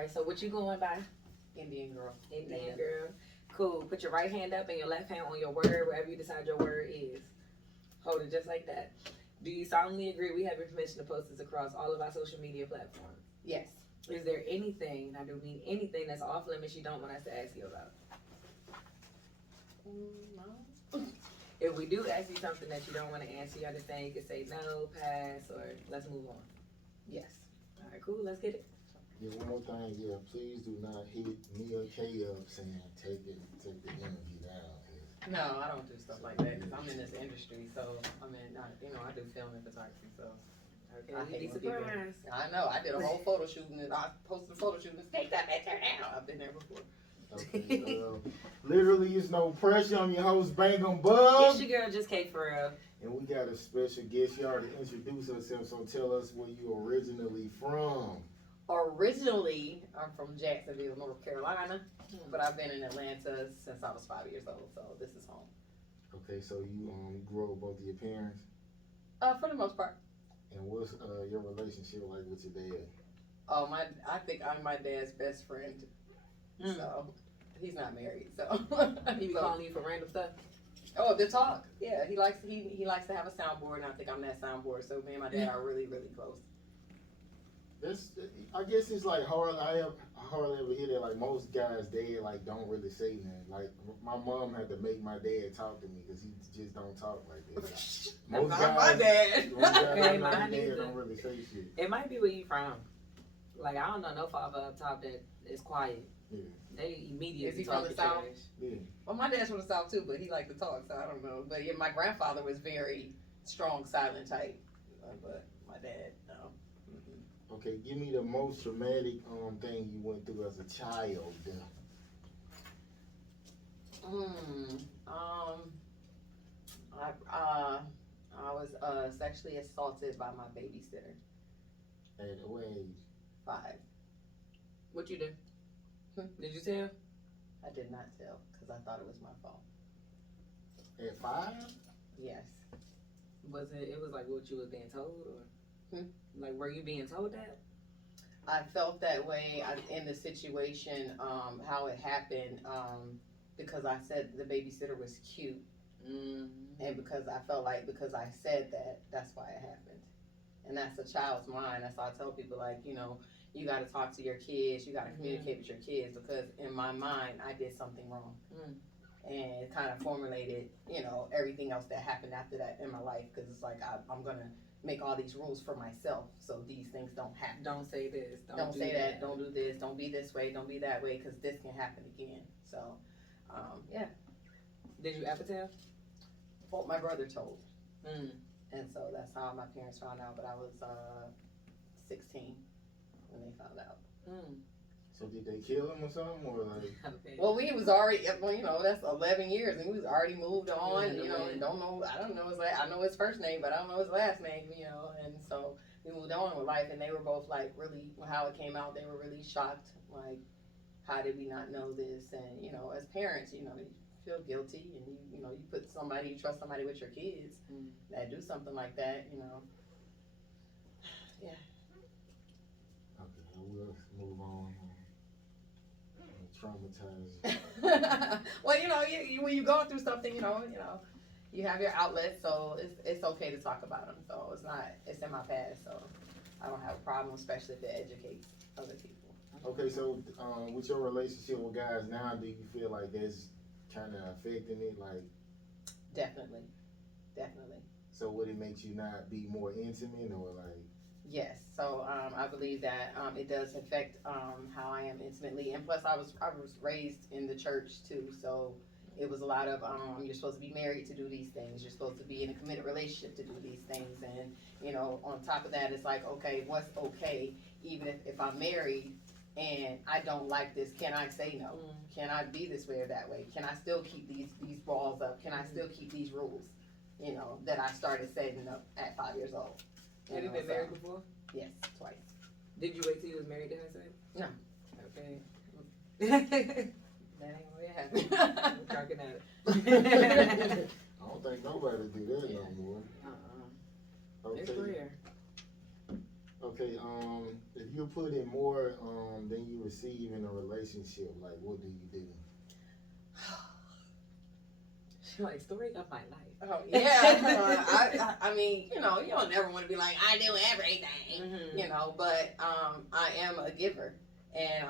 right, so what you going by? Indian girl. Indian girl. Cool. Put your right hand up and your left hand on your word, wherever you decide your word is. Hold it just like that. Do you solemnly agree we have your permission to post this across all of our social media platforms? Yes. Is there anything, I do mean anything, that's off limits you don't want us to ask you about? No. If we do ask you something that you don't want to answer, you understand, you can say no, pass, or let's move on. Yes. All right, cool, let's get it. Yeah, one more thing, yeah, please do not hit me or Kay up saying take the interview down. No, I don't do stuff like that because I'm in this industry. So I mean, I do film and photography. So Okay, I you'd hate be when people. surprised. I know. I did a whole photo shoot and I posted a photo shoot and take that picture down. I've been there before. Okay, literally, it's no pressure. I'm your host, Bangem Bugg. It's your girl, just Kate for real. And we got a special guest. She already introduced herself, so tell us where you originally from. Originally, I'm from Jacksonville, North Carolina, but I've been in Atlanta since I was 5 years old. So this is home. Okay, so you grew up with both of your parents? For the most part. And what's your relationship like with your dad? Oh, I think I'm my dad's best friend. So he's not married. So He be calling you for random stuff? Oh, the talk. Yeah, he likes to have a soundboard, and I think I'm that soundboard. So me and my dad are really, really close. I guess it's like hard. I hardly ever hear that. Like most guys, dad like don't really say nothing. Like my mom had to make my dad talk to me because he just don't talk like that. Most Not guys, my dad. most guys Okay, like mine dad either. don't really say shit. It might be where you from. Like, I don't know no father up top that is quiet. Yeah. They immediately Is he talk from the trash. South? Yeah. Well, my dad's from the South too, but he liked to talk, so I don't know. But yeah, my grandfather was very strong, silent type. But my dad, no. Okay, give me the most traumatic thing you went through as a child. I was sexually assaulted by my babysitter. At what age? 5. What you do? Did you tell? I did not tell because I thought it was my fault. At 5? Yes. It was like what you was being told, or like were you being told that? I felt that way in the situation, how it happened, because I said the babysitter was cute, and because I felt like because I said that, that's why it happened, and that's a child's mind. That's why I tell people, like, you got to talk to your kids, you got to communicate with your kids, because in my mind I did something wrong, and it kind of formulated, everything else that happened after that in my life, because it's like I'm gonna make all these rules for myself so these things don't happen. Don't say this. Don't say that. Don't do this. Don't be this way. Don't be that way, because this can happen again. So, yeah. Did you ever tell? Well, my brother told, and so that's how my parents found out. But I was 16 when they found out. So did they kill him or something, or like? Okay. Well, we was already, that's 11 years, and we was already moved on, and I don't know, I don't know his last, I know his first name, but I don't know his last name, and so we moved on with life, and they were both like really, how it came out, they were really shocked, like, how did we not know this? And, as parents, you feel guilty, and you trust somebody with your kids that do something like that, yeah. Okay, we'll move on. Traumatized. Well, when you go through something, you have your outlet, so it's okay to talk about them. So it's in my past, so I don't have a problem, especially if it educates other people. Okay, so with your relationship with guys now, do you feel like that's kind of affecting it? Like, Definitely. so would it make you not be more intimate, or like? Yes, so I believe that it does affect how I am intimately, and plus I was raised in the church too, so it was a lot of you're supposed to be married to do these things, you're supposed to be in a committed relationship to do these things, and on top of that, it's like, okay, what's okay, even if I'm married and I don't like this, can I say no? Can I be this way or that way? Can I still keep these walls up? Can I still keep these rules, that I started setting up at 5 years old? Have you been married before? Yes, twice. Did you wait till you was married to have sex? No. Okay. That ain't what happened. I'm cracking at it. I don't think nobody do that no more. It's Okay. rare. Okay. Okay, if you put in more than you receive in a relationship, like what do you do? She like, story of my life. Oh yeah, I mean, you know, you don't ever want to be like, I do everything, you know. But I am a giver, and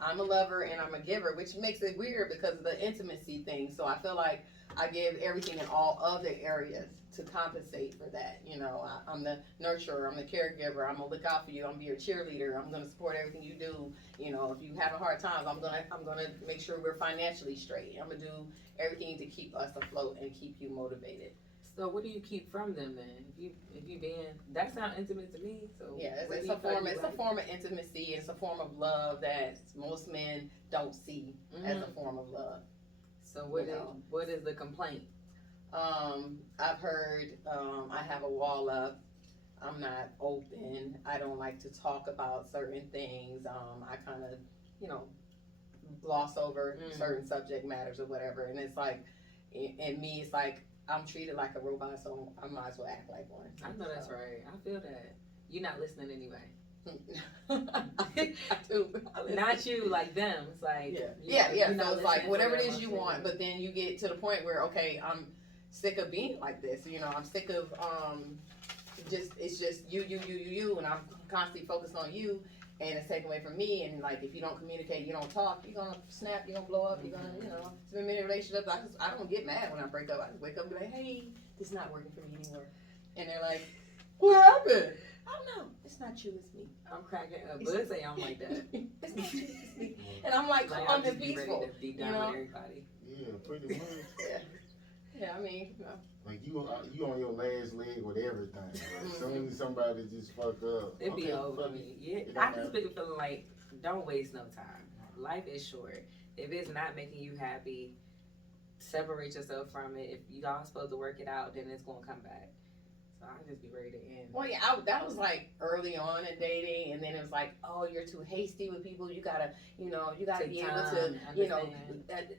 I'm a lover, and I'm a giver, which makes it weird because of the intimacy thing. So I feel like I give everything in all other areas to compensate for that. You know, I'm the nurturer, I'm the caregiver, I'm gonna look out for you, I'm gonna be your cheerleader, I'm gonna support everything you do. You know, if you have a hard time, I'm gonna make sure we're financially straight. I'm gonna do everything to keep us afloat and keep you motivated. So what do you keep from them then? If you being, that sounds intimate to me. So Yeah, what it's do a you feel form. you It's like? a form of intimacy. It's a form of love that most men don't see as a form of love. So You what is the complaint? I've heard I have a wall up. I'm not open. I don't like to talk about certain things. I kind of, you know, gloss over certain subject matters or whatever. And it's like, in me, it's like I'm treated like a robot, so I might as well act like one. I know that's right. I feel that. You're not listening anyway. I do. Not you, like them. It's like yeah. you're not So it's like listening whatever to it them is you mostly. want, but then you get to the point where okay, I'm sick of being like this. You know, I'm sick of it's just you, and I'm constantly focused on you, and it's taken away from me. And like if you don't communicate, you don't talk, you're gonna snap, you're gonna blow up, you're gonna, you know. It's been many relationships. I don't get mad when I break up. I just wake up and be like, hey, this is not working for me anymore, and they're like, what happened? I don't know. It's not you, it's me. I'm cracking up. But say I'm like that. It's not you, it's me. And I'm like Like, calm I'll and just be ready peaceful. to be done You know? with everybody. Yeah, pretty much. Yeah, I mean, you know. Like you on your last leg with everything. Like, soon as somebody just fuck up, It'd be okay, over fuck me. it. Yeah, It don't I just matter. been feeling like, don't waste no time. Life is short. If it's not making you happy, separate yourself from it. If y'all supposed to work it out, then it's gonna come back. So I'll just be ready to end. Well, yeah, that was like early on in dating, and then it was like, oh, you're too hasty with people. You gotta, you know, you gotta Take be able time, to, you know,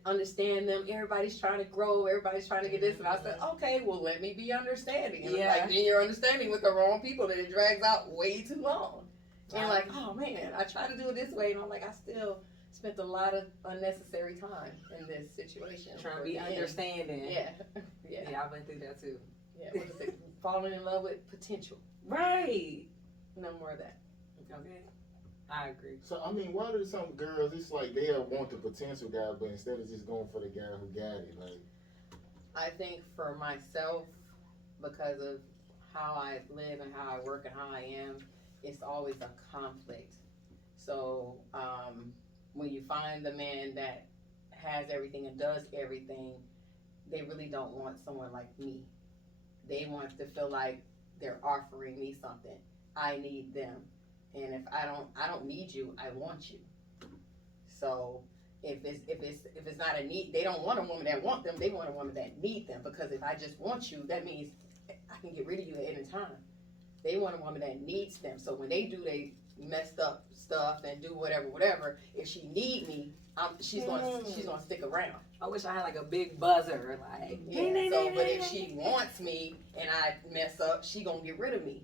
understand them. Everybody's trying to grow. Everybody's trying to get this. And I said, okay, well, let me be understanding. And Yeah. it's like, then you're understanding with the wrong people, that it drags out way too long. And like, oh man, I try to do it this way, and I'm like, I still spent a lot of unnecessary time in this situation. Trying to be understanding. Yeah. Yeah, I went through that too. Yeah, what is it? Falling in love with potential. Right. No more of that. Okay. I agree. So I mean, why do some girls? It's like they want the potential guy, but instead of just going for the guy who got it, like. I think for myself, because of how I live and how I work and how I am, it's always a conflict. So when you find the man that has everything and does everything, they really don't want someone like me. They want to feel like they're offering me something. I need them, and if I don't need you. I want you. So if it's not a need, they don't want a woman that want them. They want a woman that need them, because if I just want you, that means I can get rid of you at any time. They want a woman that needs them. So when they do they messed up stuff and do whatever, if she need me, she's gonna stick around. I wish I had like a big buzzer, like. Yeah. So, but if she wants me and I mess up, she gonna get rid of me.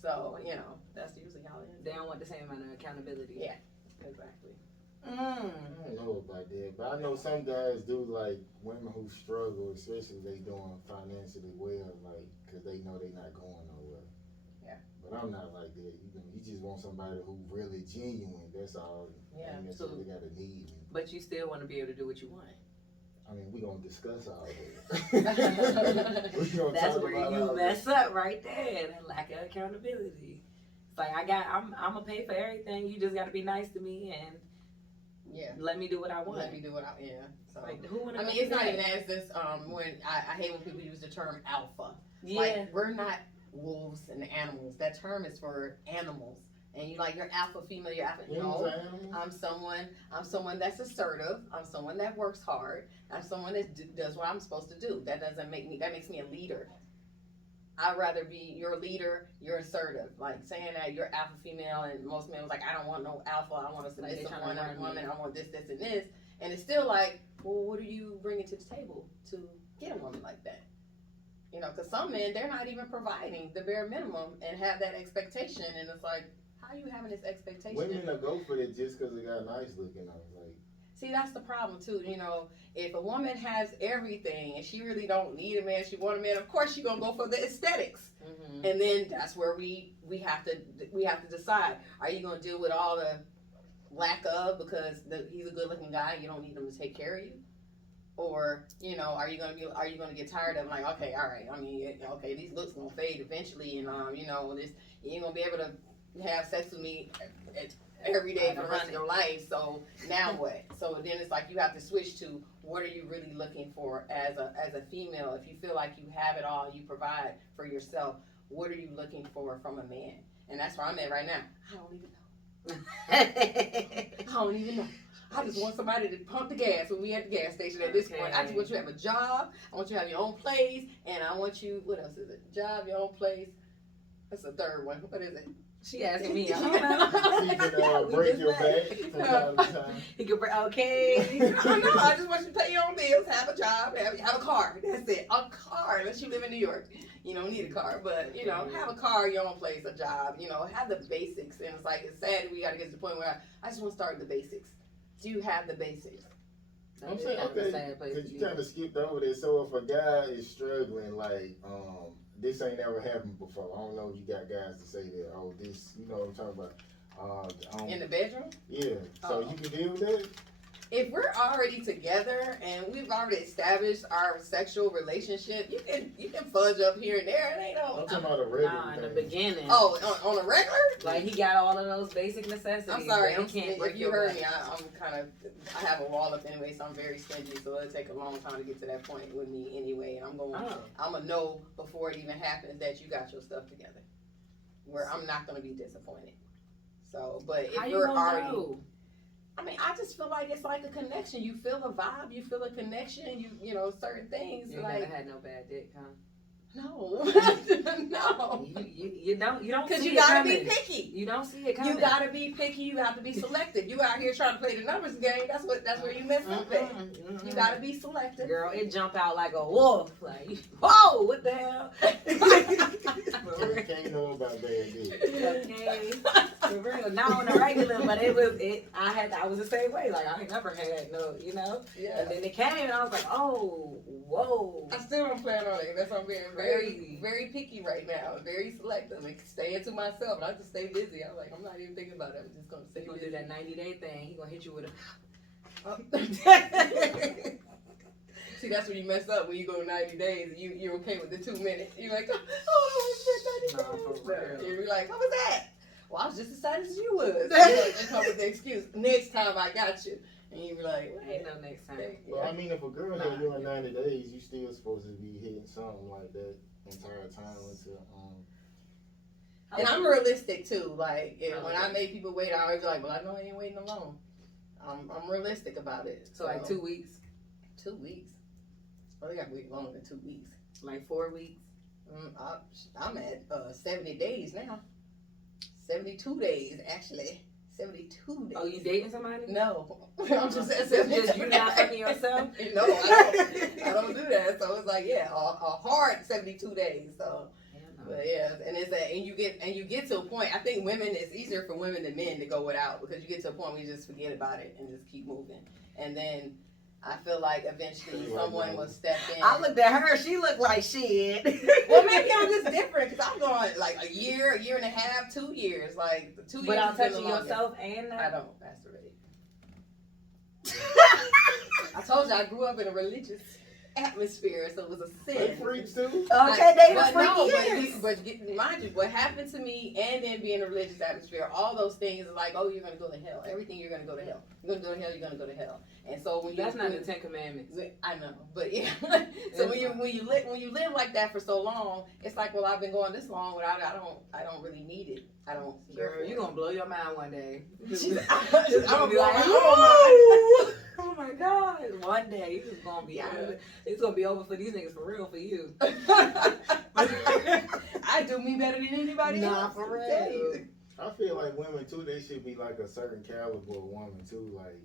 So you know, that's usually how it is. They don't want the same amount of accountability. Yeah. Exactly. I don't know about that, but I know some guys do like women who struggle, especially if they doing financially well, like, cause they know they not going nowhere. Yeah. But I'm not like that. You just want somebody who really genuine. That's all. Yeah. Ain't necessarily got to need me. But you still want to be able to do what you want. I mean, we gonna discuss all that. We gonna That's talk where about you all mess that. up right there. That lack of accountability. It's like I'm gonna pay for everything. You just gotta be nice to me and let me do what I want. Let me do what I So Like, who wanna I mean, go it's do not that? even as this. When I hate when people use the term alpha. Yeah. Like, we're not wolves and animals. That term is for animals. And you like, you're alpha female, you're alpha. No, I'm someone that's assertive. I'm someone that works hard. I'm someone that does what I'm supposed to do. That makes me a leader. I'd rather be your leader, you're assertive. Like saying that you're alpha female, and most men was like, I don't want no alpha, I want a submissive woman, I want this, and this. And it's still like, well, what are you bringing to the table to get a woman like that? You know, because some men, they're not even providing the bare minimum and have that expectation, and it's like, how are you having this expectation? Women will go for it just because they got nice looking on. Like, see, that's the problem too. You know, if a woman has everything and she really don't need a man, she want a man, of course she's gonna go for the aesthetics. Mm-hmm. And then that's where we have to decide: are you gonna deal with all the lack of because he's a good looking guy, you don't need him to take care of you? Or, you know, are you gonna get tired of him, like, okay, all right, I mean, okay, these looks gonna fade eventually, and you know, this, you ain't gonna be able to have sex with me every day for the rest of your life, so now what? So then it's like you have to switch to what are you really looking for as a female. If you feel like you have it all, you provide for yourself, what are you looking for from a man? And that's where I'm at right now. I don't even know. I don't even know. I just want somebody to pump the gas when we at the gas station at this point. I just want you to have a job. I want you to have your own place. And I want you, what else is it? Job, your own place. That's the third one. What is it? She asking me. I don't he can break your back from time to time. He can break, okay. I know. I just want you to pay your own bills, have a job, have a car. That's it. A car, unless you live in New York. You don't need a car, but, you know, have a car, your own place, a job, you know, have the basics. And it's like, it's sad that we got to get to the point where I just want to start with the basics. Do you have the basics? I'm saying, okay, because you kind of skipped over this. So if a guy is struggling, like, this ain't never happened before. I don't know if you got guys to say that. Oh, this, you know what I'm talking about. In the bedroom? Yeah. So you can deal with that? If we're already together and we've already established our sexual relationship, you can fudge up here and there. It ain't no. I'm talking about a regular. Nah, in the beginning. Oh, on a regular? Like he got all of those basic necessities. I'm sorry. If you heard me, I have a wall up anyway, so I'm very stingy. So it'll take a long time to get to that point with me anyway. And I'm gonna know before it even happens that you got your stuff together, where I'm not gonna be disappointed. So, but if you're already. Know? I mean, I just feel like it's like a connection. You feel a vibe, you feel a connection, you know, certain things. You like, never had no bad dick, huh? No. No. You don't because you gotta be picky. You don't see it coming. You gotta be picky, you have to be selective. You out here trying to play the numbers game, that's where you mess up at. You gotta be selective. Girl, it jump out like a wolf. Like, whoa, what the hell? Can't know about bad dick. Okay. For real. Not on the regular, but I was the same way. Like I ain't never had no, you know? Yeah. And then it came and I was like, oh, whoa. I still don't plan on it. That's why I'm being very picky right now. Very selective. Like staying to myself. And I just stay busy. I'm like, I'm not even thinking about it. I'm just gonna stay busy. Do that 90-day thing. He gonna hit you with a See, that's when you mess up when you go 90 days and you're okay with the 2 minutes. You're like, oh, it's been 90 days. No, you're like, what was that? Well, I was just as excited as you was. You come with the excuse. Next time I got you. And you be like, ain't no next time. Well, I mean, if a girl had you in 90 days, you still supposed to be hitting something like that entire time until, And I'm realistic too. Like, when I make people wait, I always be like, well, I know I ain't waiting alone. I'm realistic about it. So like 2 weeks? 2 weeks. Well, they got to wait longer than 2 weeks. Like 4 weeks? I'm at 70 days now. 72 days, actually. 72 days. Oh, you dating somebody? No. I'm just at 72 just you not fucking yourself? No, I don't do that. So it's like, yeah, a hard 72 days. So, but yeah, and you get to a point. I think it's easier for women than men to go without because you get to a point where you just forget about it and just keep moving. And then I feel like eventually someone will step in. I looked at her. She looked like shit. Well, maybe I'm just different because I'm going like a year and a half, 2 years, like 2 years. Without touching yourself and that? I don't masturbate. I told you I grew up in a religious atmosphere, so it was a sin. They freaks too. Okay, they the freaky. But mind you, what happened to me, and then being in a religious atmosphere, all those things are like, oh, you're gonna go to hell. Everything you're gonna go to hell. You're gonna go to hell. You're gonna go to hell. And so when that's not the 10 Commandments. I know, but yeah. So when you live like that for so long, it's like, well, I've been going this long without it. I don't really need it. I don't care. Girl, you're gonna blow your mind one day. I'm gonna be like, oh my God. One day it's gonna be out of it. It's gonna be over for these niggas for real for you. I do me better than anybody else. Nah, for real. I feel like women too, they should be like a certain caliber of woman too, like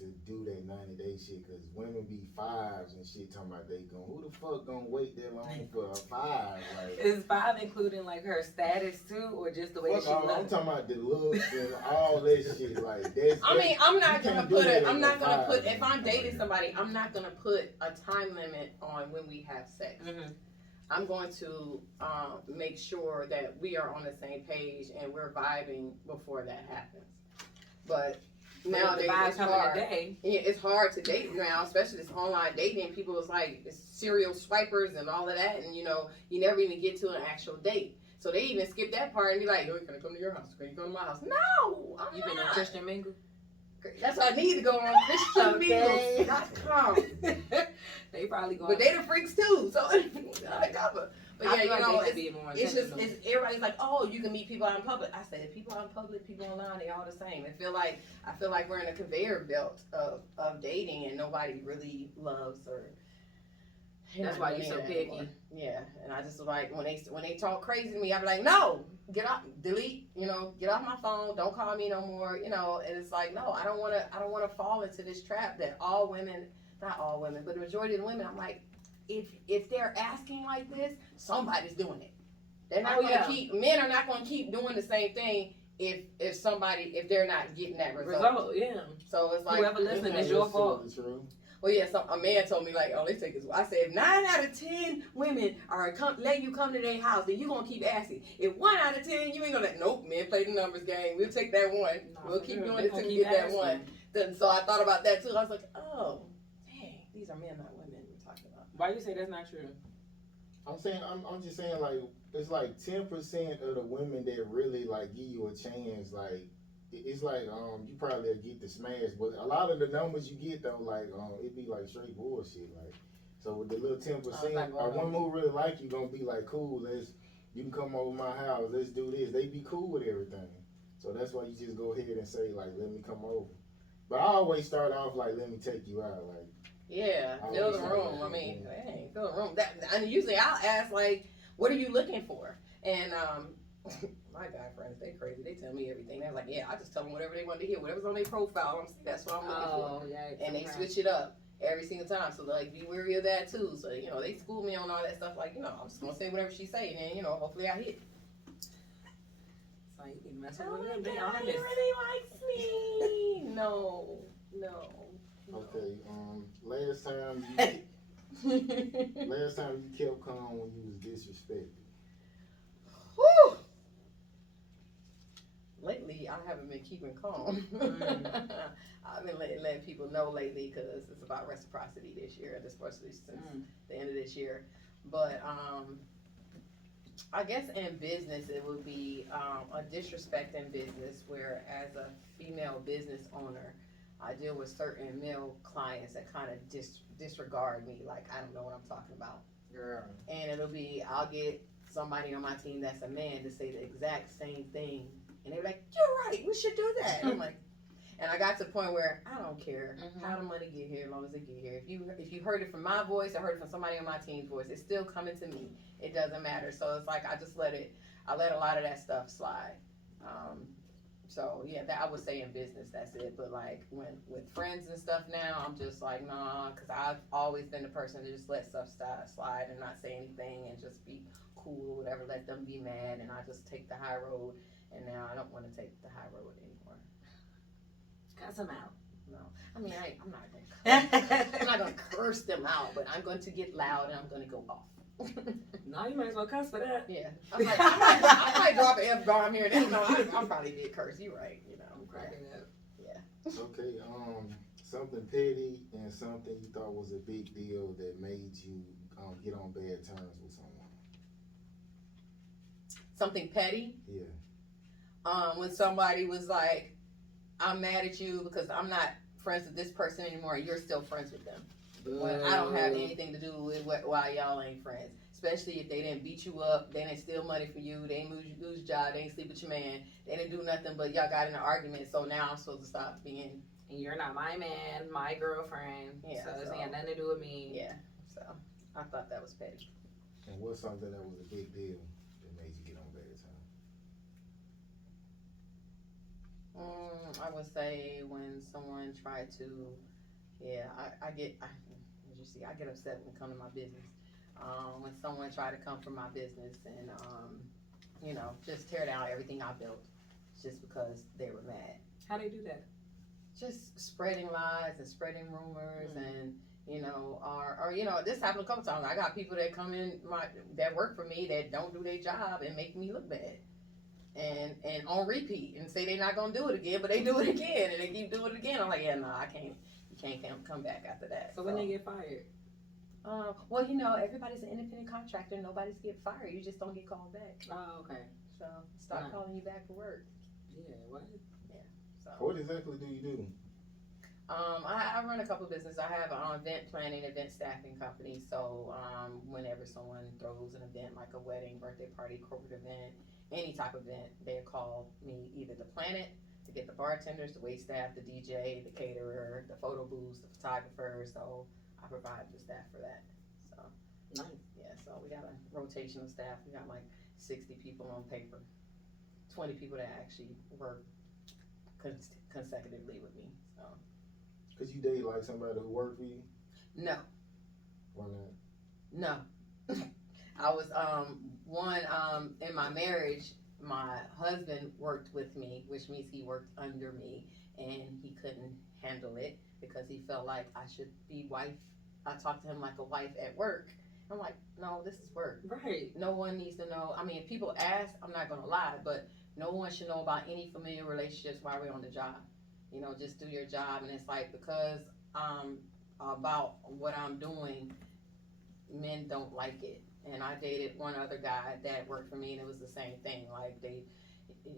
to do that 90-day shit, cause women be fives and shit talking about they gon' who the fuck gonna wait that long for a 5? Like, Is 5 including like her status too, or just the way fuck she all, I'm looks? talking about the looks and all that shit. Like that's. I mean, I'm not you gonna can't do put that it. I'm in not no gonna put. 5, If I'm man. dating somebody, I'm not gonna put a time limit on when we have sex. Mm-hmm. I'm going to make sure that we are on the same page and we're vibing before that happens. But nowadays it's hard. Yeah, it's hard to date now, especially this online dating. People is like it's serial swipers and all of that, and you know you never even get to an actual date. So they even skip that part and be like, "Yo, can I come to your house? Can you come to my house?" No, I'm You been on not. Christian Mingle? That's what I need to go on ChristianMingles.com. They probably going. But they the freaks too, so undercover. But yeah, you know, it's just everybody's like, oh, you can meet people out in public. I said, people out in public, people online, they all the same. I feel like we're in a conveyor belt of dating, and nobody really loves or. That's why you're so picky. Anymore. Yeah, and I just like when they talk crazy to me, I be like, no, get off, delete, you know, get off my phone, don't call me no more, you know. And it's like, no, I don't wanna fall into this trap that all women, not all women, but the majority of the women, I'm like, if they're asking like this, somebody's doing it. They're not gonna keep, men are not gonna keep doing the same thing if they're not getting that result. Yeah. So it's like, whoever listening, it's your fault. Well, yeah, a man told me like, oh, they take his. I said, if 9 out of 10 women are let you come to their house, then you gonna keep asking. If 1 out of 10, you ain't gonna. Nope, men play the numbers game. We'll take that one. We'll keep doing it till we get that one. So I thought about that too. I was like, oh, dang, these are men, not women. We're talking about. Why you say that's not true? I'm just saying like it's like 10% of the women that really like give you a chance. Like it's like you probably get the smash, but a lot of the numbers you get though, like it be like straight bullshit. Like so with the little 10%, a woman who really like you gonna be like, cool, you can come over my house, let's do this. They be cool with everything. So that's why you just go ahead and say like, let me come over. But I always start off like, let me take you out. Like yeah, fill the room. I mean, hey, fill the room. And usually I'll ask like, what are you looking for? And my guy friends, they crazy. They tell me everything. They're like, yeah, I just tell them whatever they want to hear, whatever's on their profile. That's what I'm looking for. Yeah, and they switch it up every single time. So like, be wary of that too. So you know, they school me on all that stuff. Like, you know, I'm just gonna say whatever she say, and then you know, hopefully I hit. So you can mess with Oh them. my God, he really likes me. No. okay, last time you kept calm when you was disrespected. Whew. Lately, I haven't been keeping calm. I've been letting people know lately because it's about reciprocity this year, especially since the end of this year. But I guess in business, it would be a disrespect in business where as a female business owner, I deal with certain male clients that kind of disregard me, like I don't know what I'm talking about. Girl. And it'll be, I'll get somebody on my team that's a man to say the exact same thing, and they're like, "You're right, we should do that." And I'm like, and I got to the point where I don't care how the money get here, as long as it get here. If you heard it from my voice, or heard it from somebody on my team's voice, it's still coming to me. It doesn't matter. So it's like I let a lot of that stuff slide. So yeah, that I would say in business, that's it. But like with friends and stuff now, I'm just like, nah, because I've always been the person to just let stuff slide and not say anything and just be cool or whatever, let them be mad, and I just take the high road. And now I don't want to take the high road anymore. Cuss them out. No, I mean I'm not gonna curse them out, but I'm going to get loud and I'm going to go off. No, you might as well cuss for that. Yeah, I'm like, I might drop an F-bomb here and there. No, I probably did curse. You're right. You know, I'm cracking up. Yeah. Okay, something petty and something you thought was a big deal that made you get on bad terms with someone. Something petty? Yeah. When somebody was like, I'm mad at you because I'm not friends with this person anymore and you're still friends with them. When I don't have anything to do with why y'all ain't friends. Especially if they didn't beat you up, they didn't steal money from you, they didn't lose job, they didn't sleep with your man, they didn't do nothing, but y'all got in an argument, so now I'm supposed to stop being. And you're not my man, my girlfriend. Yeah, so it's got nothing to do with me. Yeah, so I thought that was petty. And what's something that was a big deal that made you get on bad I would say when someone tried to, I get, as you see, I get upset when it comes to my business. When someone tried to come for my business and, just tear down everything I built just because they were mad. How they do that? Just spreading lies and spreading rumors and, or this happened a couple times. I got people that come in that work for me that don't do their job and make me look bad. And on repeat and say they're not gonna do it again, but they do it again and they keep doing it again. I'm like, yeah, no, I can't. You can't come back after that. So when they get fired? Well, everybody's an independent contractor. Nobody's getting fired. You just don't get called back. Oh, okay. So stop calling you back for work. Yeah, what? Yeah. So. What exactly do you do? I run a couple of businesses. I have an event planning, event staffing company. So whenever someone throws an event like a wedding, birthday party, corporate event, any type of event, they call me either to plan it, to get the bartenders, the wait staff, the DJ, the caterer, the photo booths, the photographer. So I provide the staff for that. So nice. Yeah. So we got a rotation of staff. We got like 60 people on paper, 20 people that actually work consecutively with me. So. Cause you date like somebody who worked for you? No. Why not? No. I was in my marriage, my husband worked with me, which means he worked under me, and he couldn't handle it because he felt like I should be wife. I talked to him like a wife at work. I'm like, no, this is work. Right. No one needs to know. I mean, if people ask, I'm not gonna lie, but no one should know about any familiar relationships while we're on the job. Just do your job. And it's like, because about what I'm doing, men don't like it. And I dated one other guy that worked for me, and it was the same thing. Like, they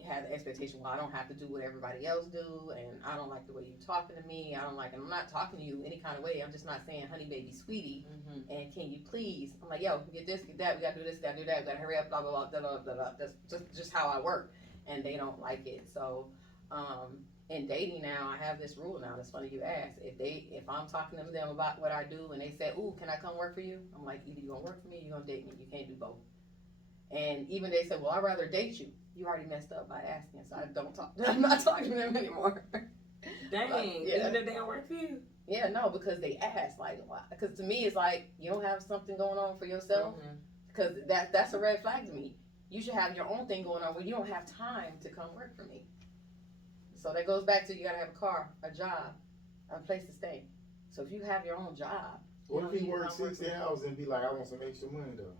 had the expectation, well, I don't have to do what everybody else do, and I don't like the way you're talking to me. I don't like, and I'm not talking to you any kind of way. I'm just not saying, honey, baby, sweetie, and can you please? I'm like, yo, get this, get that, we gotta do this, gotta do that, we gotta hurry up, blah, blah, blah, blah, blah, blah, blah. That's just how I work, and they don't like it. So, in dating now, I have this rule now. It's funny you ask. If I'm talking to them about what I do and they say, ooh, can I come work for you? I'm like, either you're gonna work for me or you're gonna date me. You can't do both. And even they say, well, I'd rather date you. You already messed up by asking, so I don't talk. I'm not talking to them anymore. Dang, but, yeah. even if they don't work for you? Yeah, no, because they ask, like, why? Because to me, it's like, you don't have something going on for yourself? Because that's a red flag to me. You should have your own thing going on where you don't have time to come work for me. So that goes back to, you gotta have a car, a job, a place to stay. So if you have your own job. What if he works 60 hours and be like, I want some extra money though?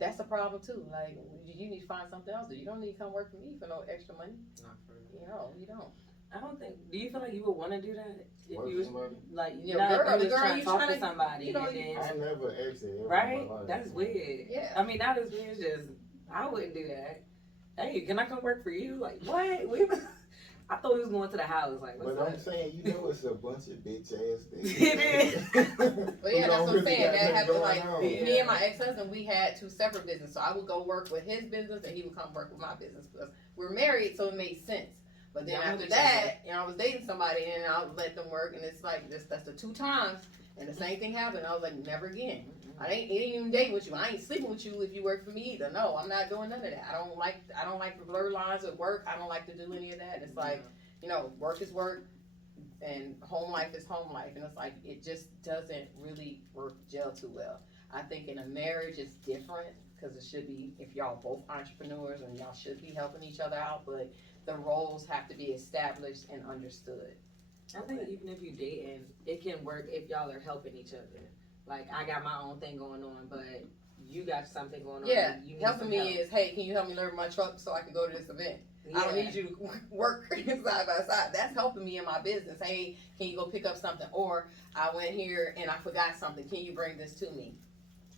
That's a problem too. Like, you need to find something else. You don't need to come work for me for no extra money. Not for me. You don't. I don't think. Do you feel like you would want to do that if Work you was somebody? like, Your not girl, if you the was girl trying you to talk trying to to- somebody, you know, and then, I never asked it ever right? in my life. That's weird. Yeah. I mean, not as weird as just I wouldn't do that. Hey, can I come work for you? Like, what? I thought we was going to the house. Like, what's But up? I'm saying, it's a bunch of bitch ass things. It is. But yeah, that's what I'm saying. That happened like Yeah. me and my ex-husband. We had two separate businesses, so I would go work with his business, and he would come work with my business because we're married, so it made sense. But then Yeah, after that, I was dating somebody, and I would let them work, and it's like that's the 2 times, and the same thing happened. I was like, never again. I ain't even dating with you. I ain't sleeping with you if you work for me either. No, I'm not doing none of that. I don't like the blurred lines at work. I don't like to do any of that. It's like, work is work, and home life is home life, and it's like it just doesn't really work gel too well. I think in a marriage it's different because it should be, if y'all both entrepreneurs and y'all should be helping each other out, but the roles have to be established and understood. I think even if you dating, it can work if y'all are helping each other. Like, I got my own thing going on, but you got something going on. Yeah, you need helping some me help. is, hey, can you help me load my truck so I can go to this event? Yeah. I don't need you to work side by side. That's helping me in my business. Hey, can you go pick up something? Or I went here and I forgot something. Can you bring this to me?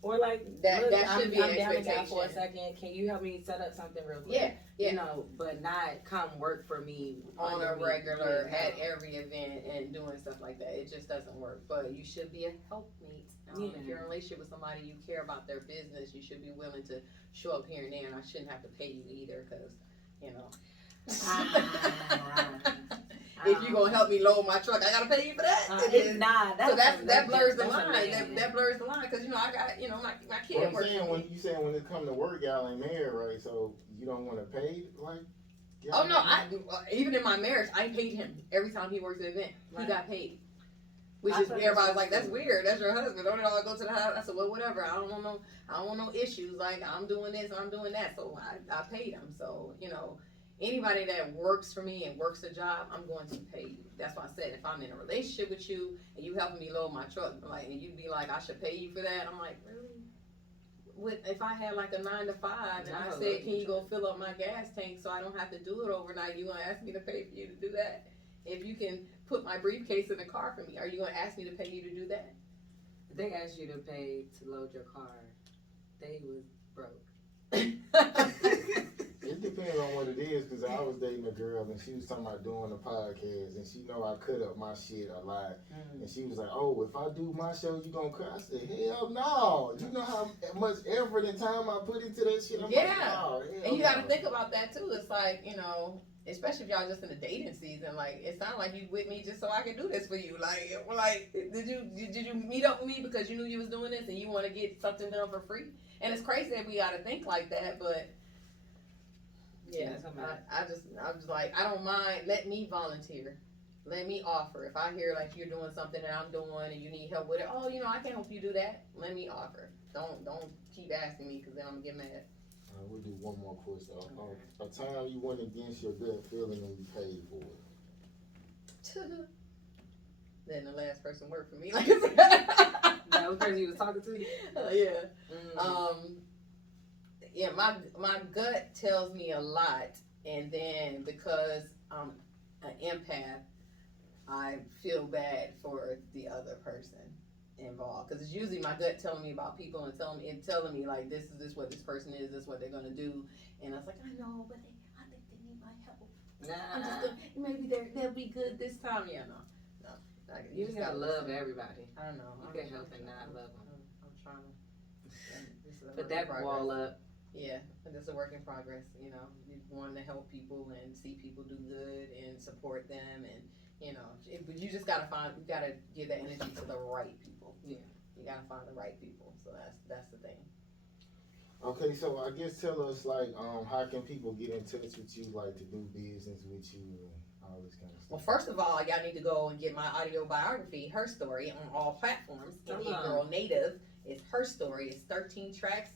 Or like, That look, should be an I'm down to God for a expectation. second. Can you help me set up something real quick? Yeah, yeah. You know, but not come work for me On a under me. regular, Yeah. at every event and doing stuff like that. It just doesn't work. But you should be a helpmate. Yeah. If you're in a relationship with somebody, you care about their business, you should be willing to show up here and there. And I shouldn't have to pay you either because, if you're going to help me load my truck, I got to pay you for that. Nah, So that blurs the that's a line. man. That blurs the line because, I got, my kid What I'm works saying, for when me. you saying when it come to work, y'all ain't married, right? So you don't want to pay, like, Oh no, even in my marriage, I paid him every time he works an event. Right. He got paid. Which is everybody's like, that's weird. That's your husband. Don't it all go to the house? I said, well, whatever. I don't want no issues. Like I'm doing this, I'm doing that. So I paid him. So anybody that works for me and works a job, I'm going to pay you. That's why I said if I'm in a relationship with you and you helping me load my truck, like, and you be like, I should pay you for that. I'm like, really? If I had like a 9 to 5 and I said, can you go fill up my gas tank so I don't have to do it overnight? You gonna ask me to pay for you to do that? If you can put my briefcase in the car for me, are you gonna ask me to pay you to do that? If they asked you to pay to load your car, they was broke. It depends on what it is, because I was dating a girl and she was talking about doing a podcast, and she know I cut up my shit a lot, and she was like, oh, if I do my show, you gonna cut? I said, hell no. You know how much effort and time I put into that shit? I'm like, oh, and you gotta think about that too. It's like, especially if y'all just in the dating season, like it sounds like you with me just so I can do this for you. Like did you meet up with me because you knew you was doing this and you want to get something done for free? And it's crazy that we gotta think like that, but yeah, I'm just like, I don't mind. Let me volunteer. Let me offer. If I hear like you're doing something that I'm doing and you need help with it, oh, I can help you do that. Let me offer. Don't keep asking me because then I'm gonna get mad. We'll do one more question. A time you went against your gut feeling and you paid for it. Then the last person worked for me. Like I said. That was the person you was talking to? Yeah. Yeah, my gut tells me a lot, and then because I'm an empath, I feel bad for the other person involved, because it's usually my gut telling me about people and telling me like this is what this person is, this is what they're gonna do, and I was like, I know, but I think they need my help. I'm just gonna, maybe they'll be good this time. Yeah, no. You just gotta love everybody. I don't know. You can help and not love them. I'm trying to put that wall up. Yeah, but it's a work in progress. You want to help people and see people do good and support them, and but you just gotta give that energy to the right people. Yeah, you gotta find the right people. So that's the thing. Okay, so I guess tell us like how can people get in touch with you, like to do business with you and all this kind of stuff. Well, first of all, y'all need to go and get my audio biography, Her Story, on all platforms. NDNGRL Native is Her Story. It's 13 tracks.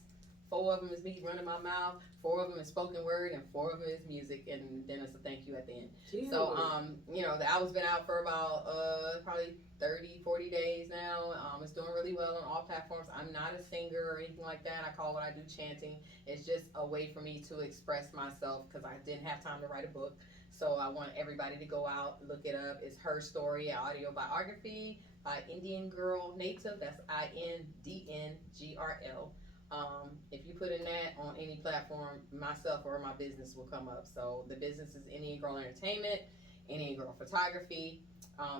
4 of them is me running my mouth, 4 of them is spoken word, and 4 of them is music, and then it's a thank you at the end. Jeez. So, the album's been out for about probably 30, 40 days now. It's doing really well on all platforms. I'm not a singer or anything like that. I call what I do chanting. It's just a way for me to express myself because I didn't have time to write a book. So I want everybody to go out, look it up. It's Her Story, audio biography by NativeNDNGRL Native. That's INDNGRL. If you put in that on any platform, myself or my business will come up. So the business is NDNGRL Entertainment, NDNGRL Photography,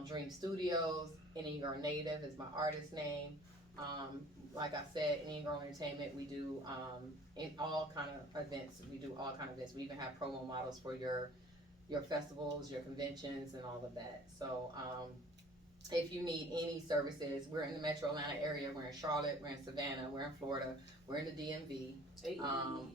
Dream Studios, NDNGRL Native is my artist name. Like I said, NDNGRL Entertainment, we do in all kind of events. We do all kind of events. We even have promo models for your festivals, your conventions, and all of that. So if you need any services, we're in the Metro Atlanta area. We're in Charlotte. We're in Savannah. We're in Florida. We're in the DMV.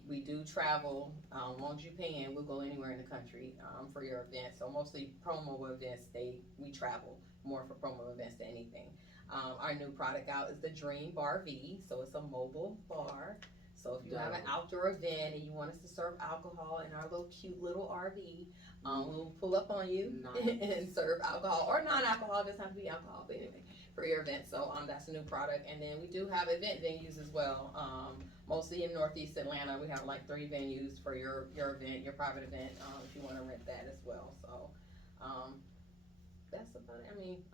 We do travel. As long as you pay in, we'll go anywhere in the country for your events. So mostly promo events. We travel more for promo events than anything. Our new product out is the Dream Bar V. So it's a mobile bar. So if you have an outdoor event and you want us to serve alcohol in our little cute little RV, we'll pull up on you and serve alcohol or non-alcohol. It doesn't have to be alcohol, but anyway, for your event. So that's a new product. And then we do have event venues as well. Mostly in Northeast Atlanta. We have like 3 venues for your event, your private event, if you want to rent that as well. So that's about it. I mean,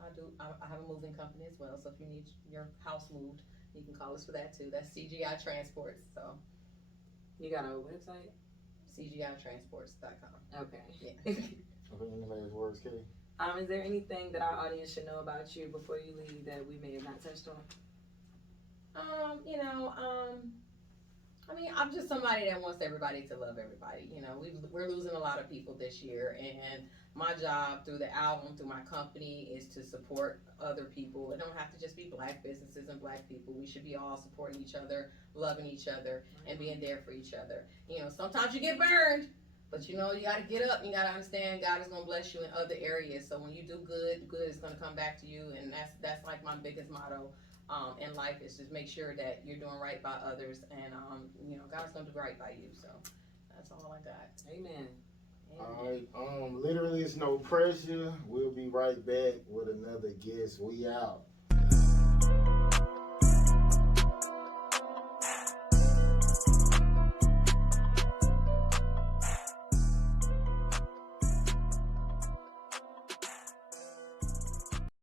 I have a moving company as well. So if you need your house moved, you can call us for that too. That's CGI Transports. So you got a website? CGItransports.com. Okay. Yeah. Okay, any last words, Kay? Is there anything that our audience should know about you before you leave that we may have not touched on? I mean, I'm just somebody that wants everybody to love everybody. We're losing a lot of people this year, and my job through the album, through my company, is to support other people. It don't have to just be Black businesses and Black people. We should be all supporting each other, loving each other, and being there for each other. Sometimes you get burned, But you know, you gotta get up. You gotta understand God is gonna bless you in other areas. So when you do good, good is gonna come back to you, and that's like my biggest motto in life is just make sure that you're doing right by others, and you know, God's gonna do right by you. So that's all I got. Amen. All right. Literally, it's no pressure. We'll be right back with another guest. We out.